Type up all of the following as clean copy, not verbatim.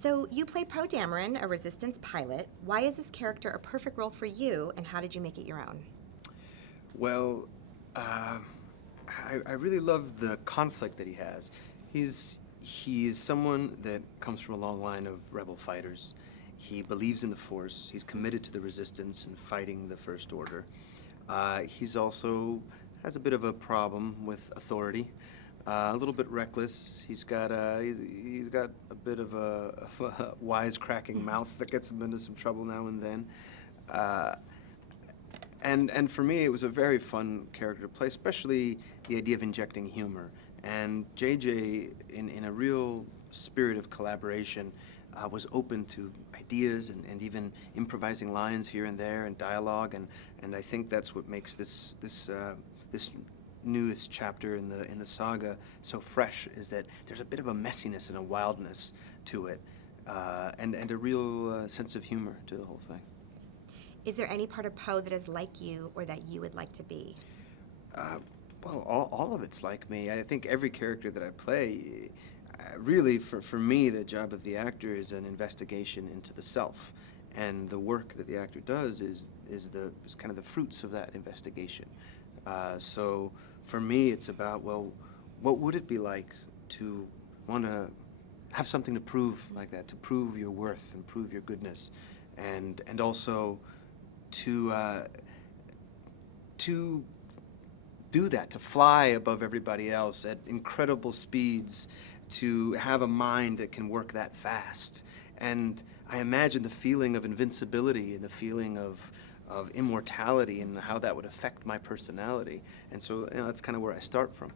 So you play Poe Dameron, a Resistance pilot. Why is this character a perfect role for you, and how did you make it your own? Well, I really love the conflict that he has. He's someone that comes from a long line of rebel fighters. He believes in the Force. He's committed to the Resistance and fighting the First Order. He's also has a bit of a problem with authority. A little bit reckless. He's got a bit of a wisecracking mouth that gets him into some trouble now and then. And for me, it was a very fun character to play, especially the idea of injecting humor. And JJ, in a real spirit of collaboration, was open to ideas and even improvising lines here and there and dialogue. And I think that's what makes this newest chapter in the saga so fresh, is that there's a bit of a messiness and a wildness to it, and a real sense of humor to the whole thing. Is there any part of Poe that is like you or that you would like to be? Well, all of it's like me. I think every character that I play, really, for me, the job of the actor is an investigation into the self, and the work that the actor does is kind of the fruits of that investigation. So for me, it's about, well, what would it be like to want to have something to prove like that, to prove your worth and prove your goodness, and also to do that, to fly above everybody else at incredible speeds, to have a mind that can work that fast. And I imagine the feeling of invincibility and the feeling of immortality and how that would affect my personality. And so that's kind of where I start from.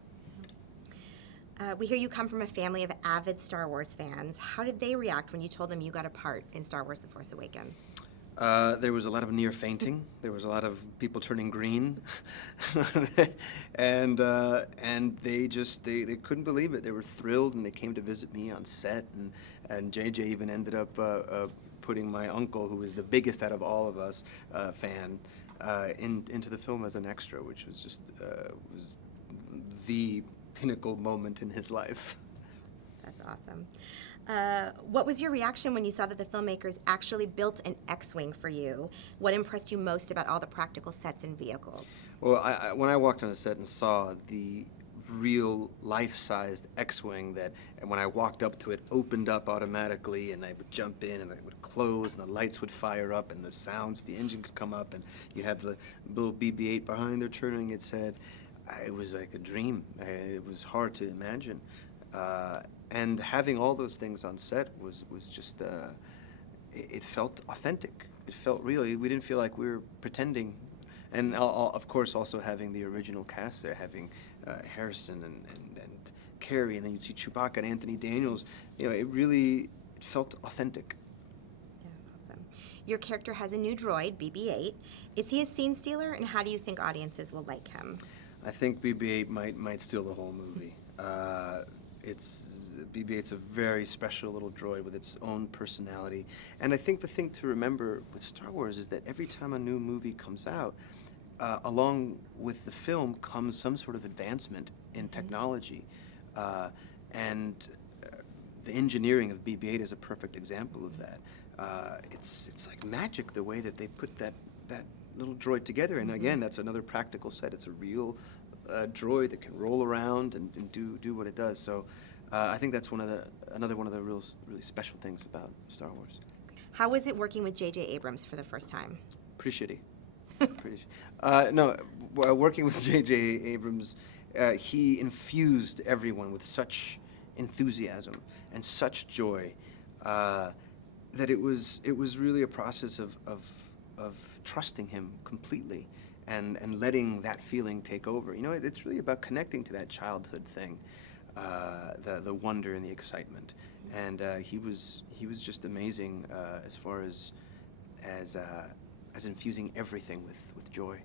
We hear you come from a family of avid Star Wars fans. How did they react when you told them you got a part in Star Wars: The Force Awakens? There was a lot of near fainting. There was a lot of people turning green, and they couldn't believe it. They were thrilled, and they came to visit me on set. And JJ even ended up putting my uncle, who was the biggest out of all of us, fan, into the film as an extra, which was just was the pinnacle moment in his life. That's awesome. What was your reaction when you saw that the filmmakers actually built an X-Wing for you? What impressed you most about all the practical sets and vehicles? Well, when I walked on the set and saw the real life-sized X-Wing and when I walked up to it, opened up automatically, and I would jump in, and it would close, and the lights would fire up, and the sounds of the engine could come up, and you had the little BB-8 behind there turning its head. It was like a dream. It was hard to imagine. And having all those things on set was just, it felt authentic. It felt real. We didn't feel like we were pretending. And of course, also having the original cast there, having Harrison and Carrie, and then you'd see Chewbacca and Anthony Daniels. It felt authentic. Yeah, awesome. Your character has a new droid, BB-8. Is he a scene stealer, and how do you think audiences will like him? I think BB-8 might steal the whole movie. BB-8's a very special little droid with its own personality. And I think the thing to remember with Star Wars is that every time a new movie comes out, along with the film comes some sort of advancement in technology. And the engineering of BB-8 is a perfect example of that. It's like magic, the way that they put that little droid together. And again, that's another practical set. It's a real droid that can roll around and do what it does. So I think that's another one of the really special things about Star Wars. How was it working with J.J. Abrams for the first time? Pretty shitty. No, working with J.J. Abrams, he infused everyone with such enthusiasm and such joy that it was really a process of trusting him completely and letting that feeling take over. It's really about connecting to that childhood thing, the wonder and the excitement. And he was just amazing as far as infusing everything with joy.